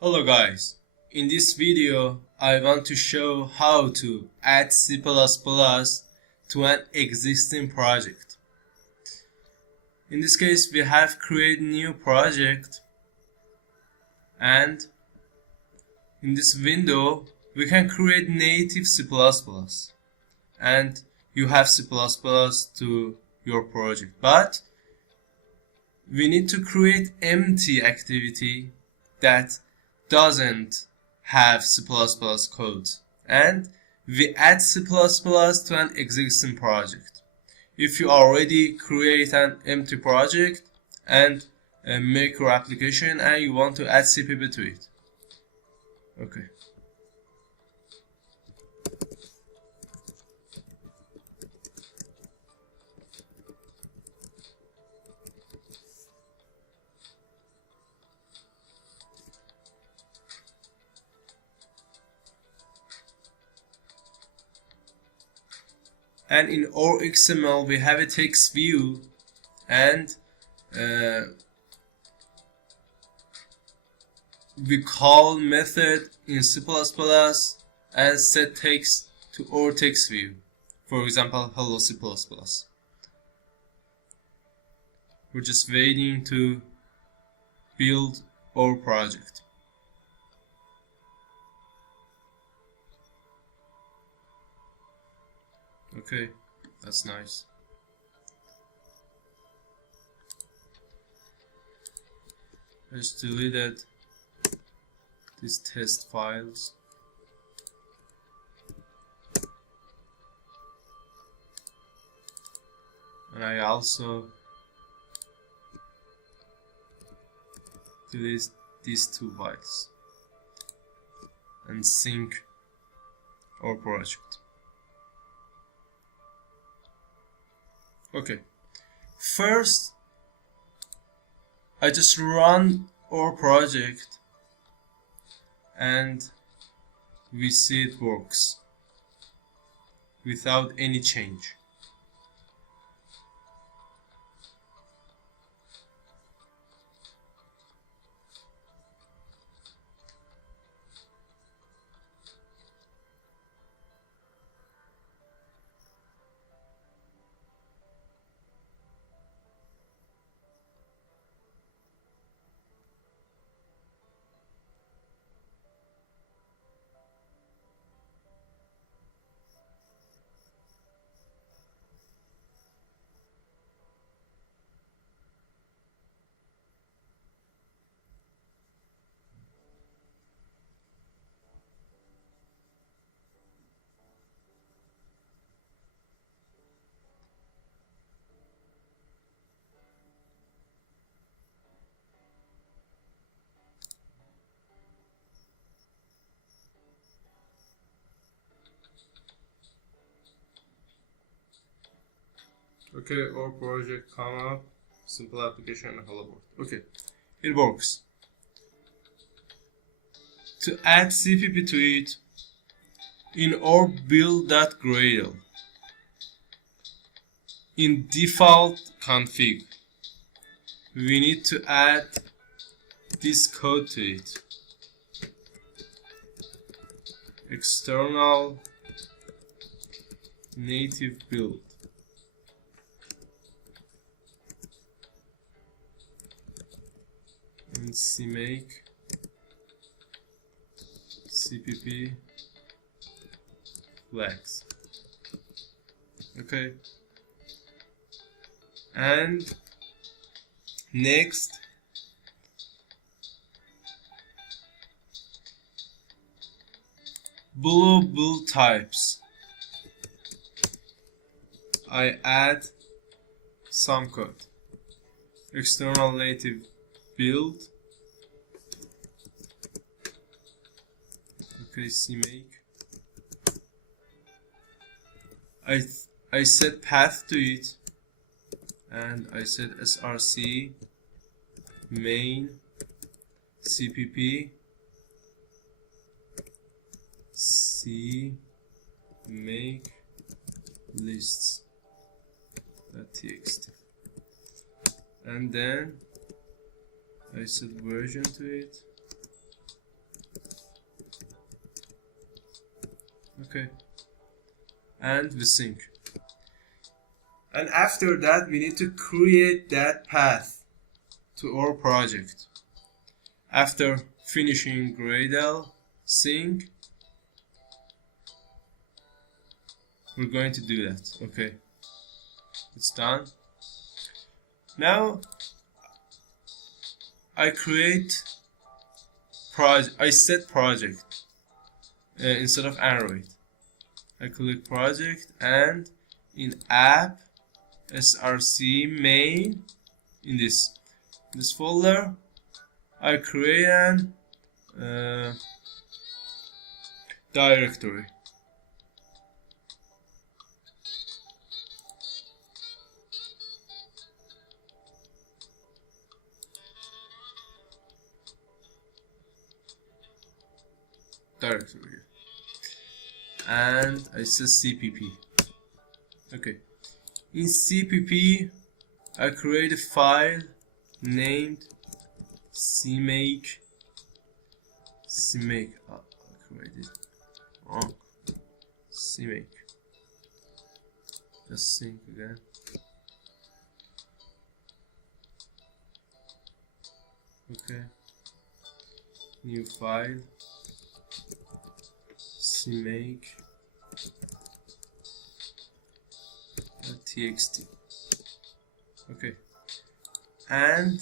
Hello guys, in this video I want to show how to add C++ to an existing project. In this case we have created new project, and in this window we can create native C++ and you have C++ to your project, but we need to create empty activity that doesn't have C++ code, and we add C++ to an existing project. If you already create an empty project and make your application and you want to add CPP to it. Okay. And in our XML we have a text view, and we call method in C++ and set text to our text view. For example, hello C++. We're just waiting to build our project. Okay, that's nice. I just deleted these test files. And I also delete these two files and sync our project. Okay, first I just run our project and we see it works without any change. Okay, our project come up, simple application, hello world. Okay, it works. To add CPP to it, in our build.gradle, in default config, we need to add this code to it. External native build. And cmake cpp flags. Okay, and next below build types I add some code. External native build. Okay, cmake. I set path to it, and I set src main cpp c make lists .txt, and then I set version to it Okay, and we sync. And after that we need to create that path to our project. After finishing Gradle sync, we're going to do that. Okay, it's done. Now I create project. I set project instead of Android. I click project, and in app src main, in this folder I create an directory. And I say CPP. Okay, in CPP I create a file named cmake. Oh, I created wrong. cmake. Just sync again. Okay, new file cmake txt. Okay, and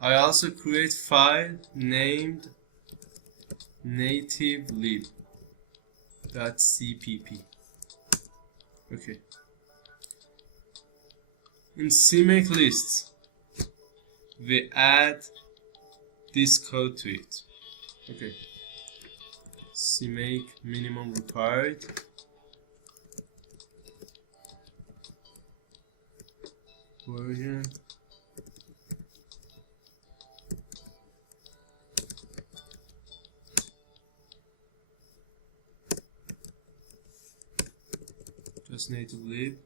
I also create file named nativelib.cpp. Okay, in cmake lists we add this code to it. Okay, cmake minimum required version just nativelib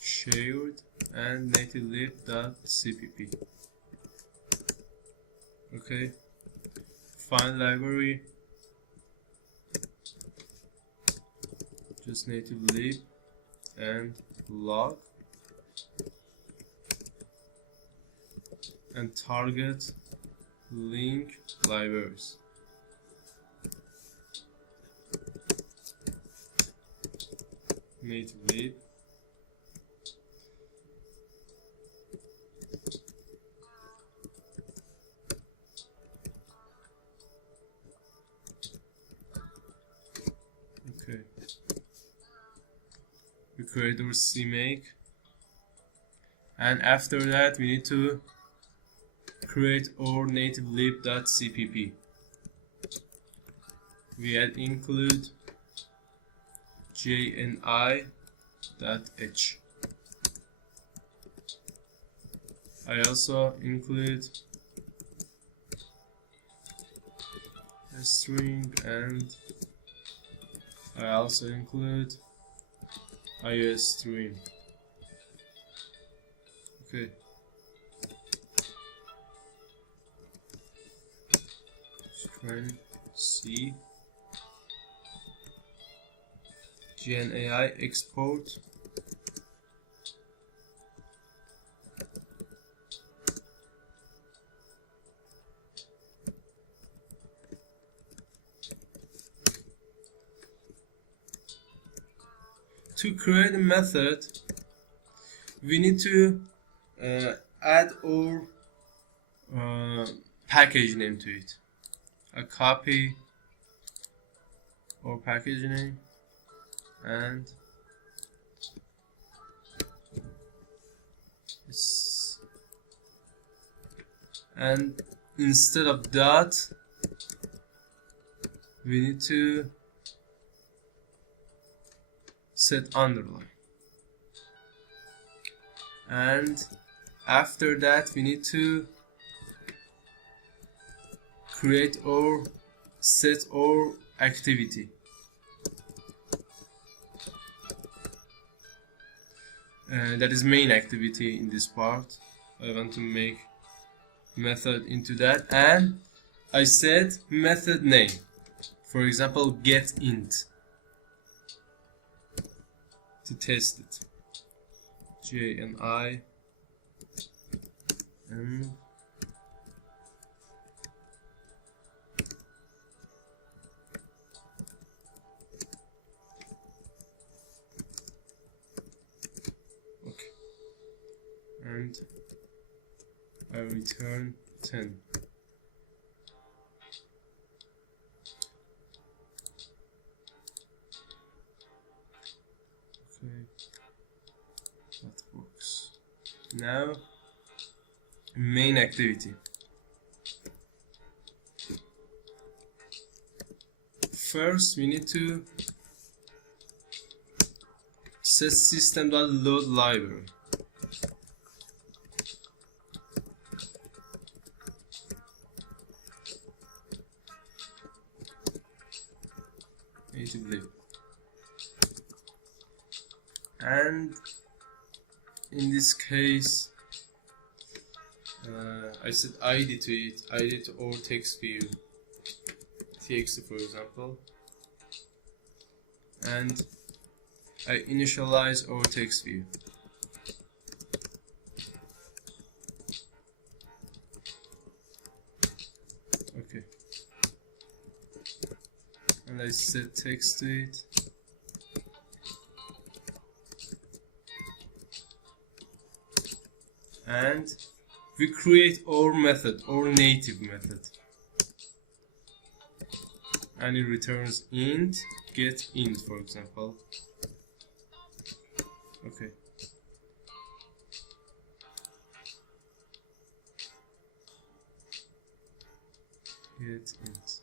shared and nativelib.cpp. Okay, find library, just nativelib and log, and target link libraries. Nativelib okay, we create our cmake, and after that we need to create our nativelib.cpp. we add include jni.h. I also include a string, and I also include iOS string. Okay, string C GNAI export to create a method. We need to add our package name to it. I copy our package name and instead of dot we need to set underline, and after that we need to create or set our activity. That is main activity in this part. I want to make method into that, and I set method name For example, get int to test it. J and I and okay, and I return 10. Okay, that works. Now, main activity. First, we need to set system.load library. Native and in this case I set ID to it, ID to all text view, txt for example, and I initialize our text view. Okay, and I set text to it. And we create our method, our native method, and it returns int get int, for example. Okay. Get int.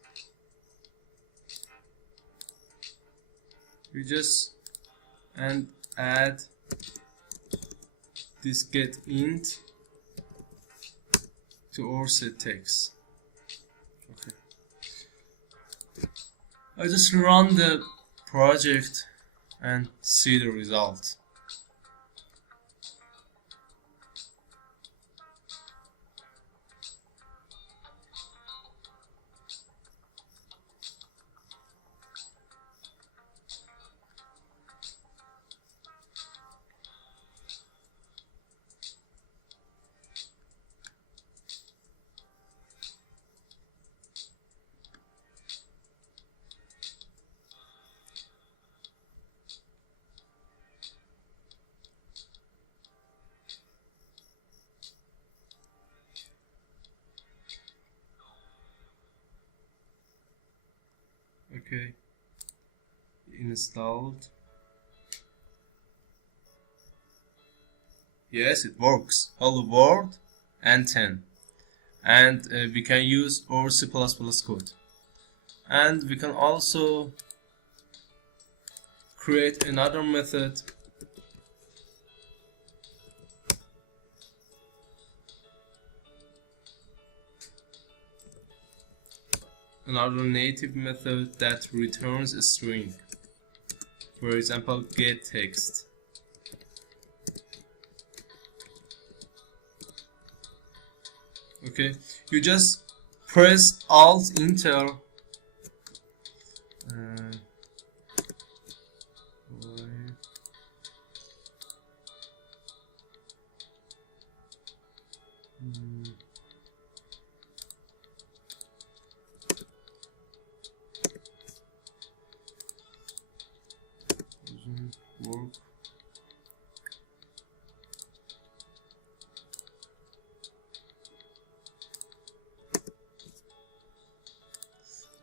We just and add this get int to our set text. Okay. I just run the project and see the result. Okay, installed. Yes, it works. Hello world and 10. And we can use our C++ code. And we can also create another method native method that returns a string. For example, get text. Okay, you just press Alt Enter work.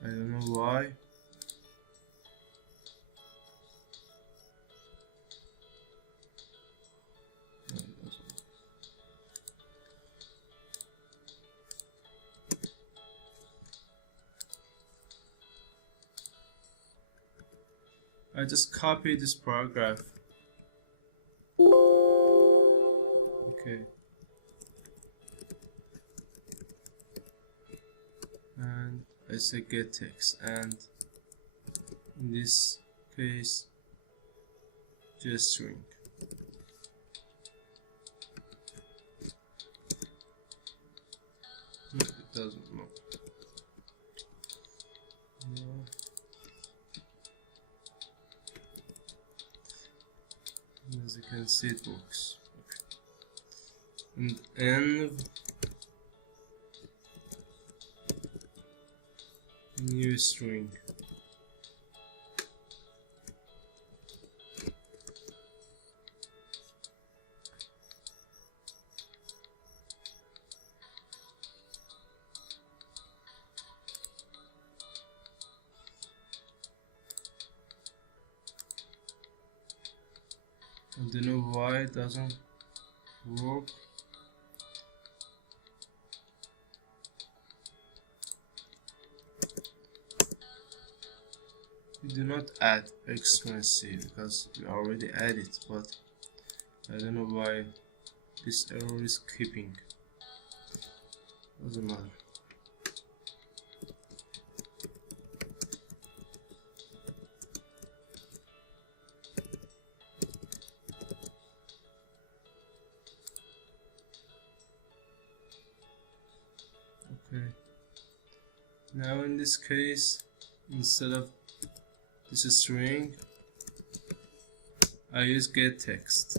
I don't know why. I just copy this paragraph. Okay. And I say get text, and in this case just string. No, it doesn't. No. see it works. And env new string. I don't know why it doesn't work. We do not add extrinsic because we already add it, but I don't know why this error is keeping. Doesn't matter. Okay. Now in this case, instead of this string, I use getText,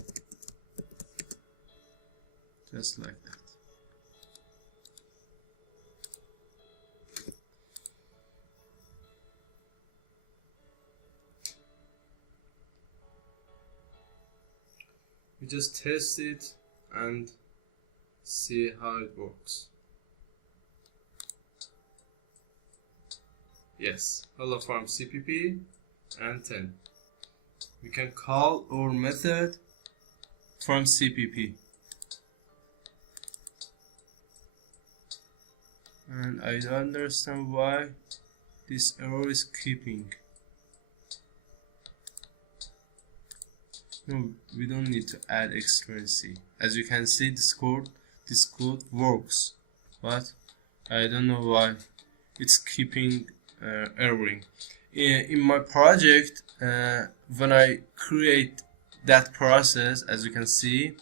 just like that. We just test it and see how it works. Yes, hello from CPP and 10. We can call our method from CPP. And I don't understand why this error is keeping. No, we don't need to add extrinsic. As you can see, this code works, but I don't know why it's keeping erroring. In my project, when I create that process, as you can see,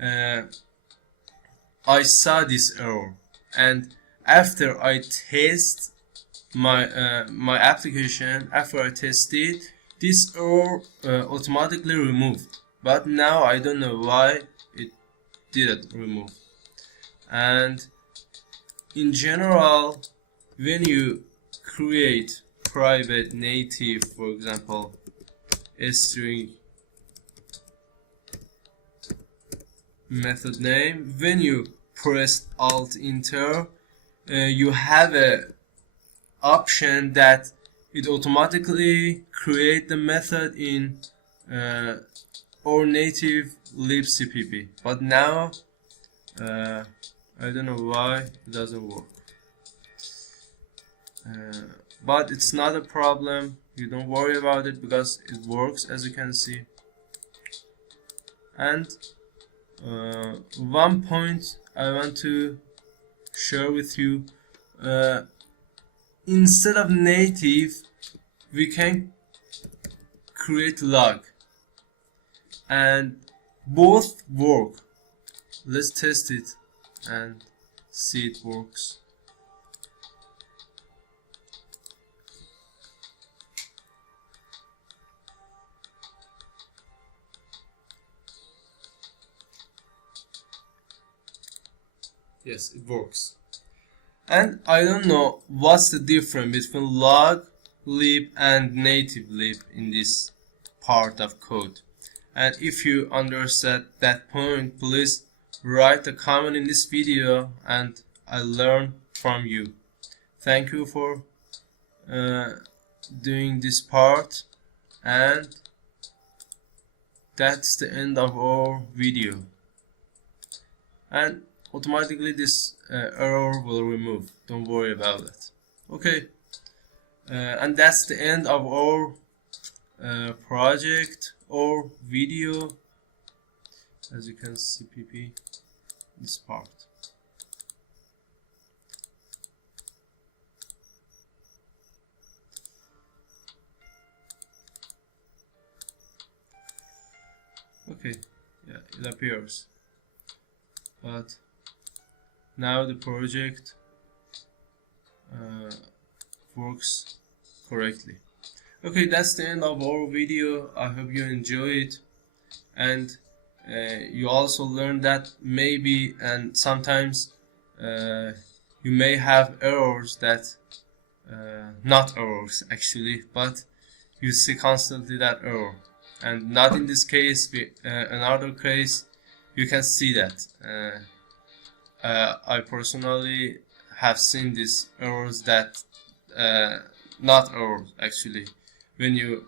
I saw this error, and after I test my application, after I test it, this error automatically removed. But now I don't know why it didn't remove. And in general, when you create private native, for example, string method name, when you press Alt Enter, you have a option that it automatically create the method in our native libcpp. But now I don't know why it doesn't work. But it's not a problem, you don't worry about it because it works, as you can see. And one point I want to share with you, instead of native we can create log, and both work. Let's test it and see it works. Yes, it works. And I don't know what's the difference between log, lib and native lib in this part of code. And if you understand that point, please write a comment in this video and I'll learn from you. Thank you for doing this part, and that's the end of our video. And automatically this error will remove, don't worry about that. Okay, and that's the end of our project or video. As you can see, CPP, this part. Okay, yeah, it appears, but now the project works correctly. Okay, that's the end of our video. I hope you enjoy it, and you also learn that maybe and sometimes you may have errors that not errors actually, but you see constantly that error, and not in this case. Another case you can see that I personally have seen these errors that not errors actually. When you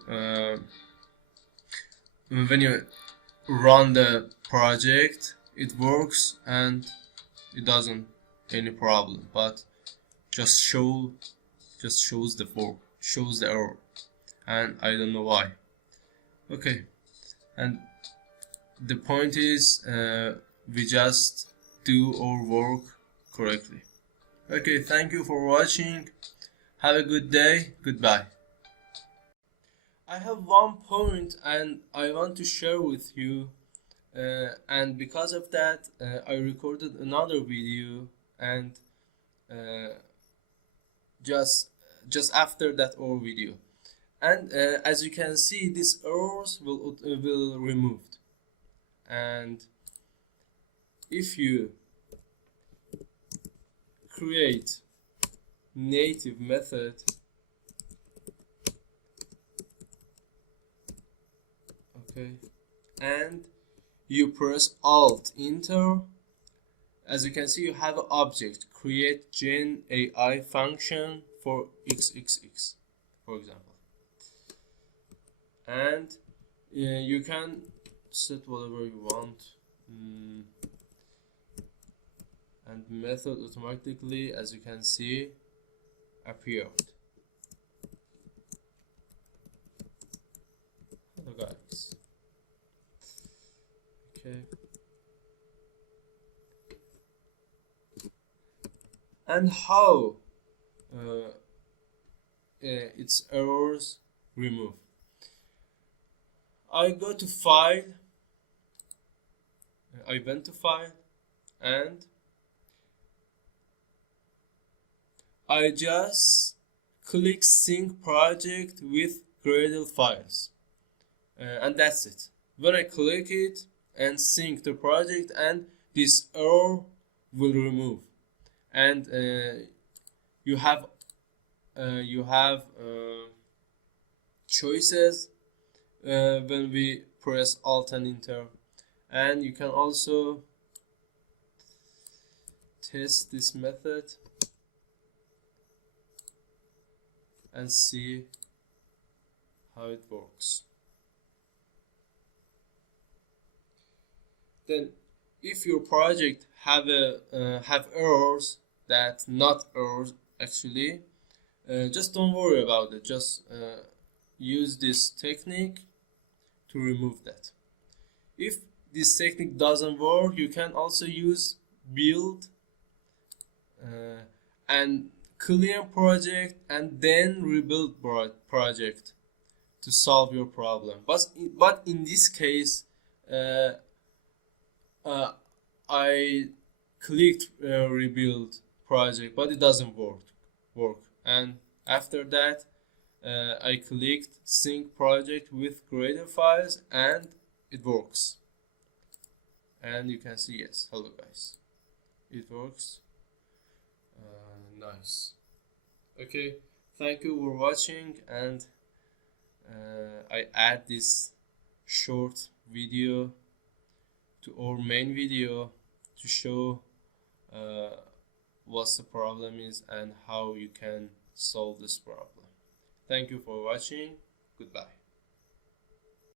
run the project, it works and it doesn't any problem, but just shows the error, and I don't know why. Okay, and the point is we just do our work correctly. Okay, thank you for watching. Have a good day. Goodbye. I have one point and I want to share with you, and because of that I recorded another video, and uh, just after that our video, and as you can see these errors will removed. And if you create native method, okay, and you press Alt Enter, as you can see you have an object create gen AI function for XXX, for example, and you can set whatever you want, and method automatically, as you can see, appeared. Hello guys. Okay, and how its errors remove. I go to file, I went to file, and I just click sync project with Gradle files, and that's it. When I click it and sync the project, and this error will remove, and you have choices when we press Alt and Enter, and you can also test this method and see how it works. Then if your project have errors that not errors actually, just don't worry about it, just use this technique to remove that. If this technique doesn't work, you can also use build and clear project and then rebuild project to solve your problem. But in this case I clicked rebuild project, but it doesn't work, and after that I clicked sync project with Gradle files and it works, and you can see, yes, hello guys, it works. Nice. Okay, thank you for watching, and I add this short video to our main video to show what the problem is and how you can solve this problem. Thank you for watching. Goodbye.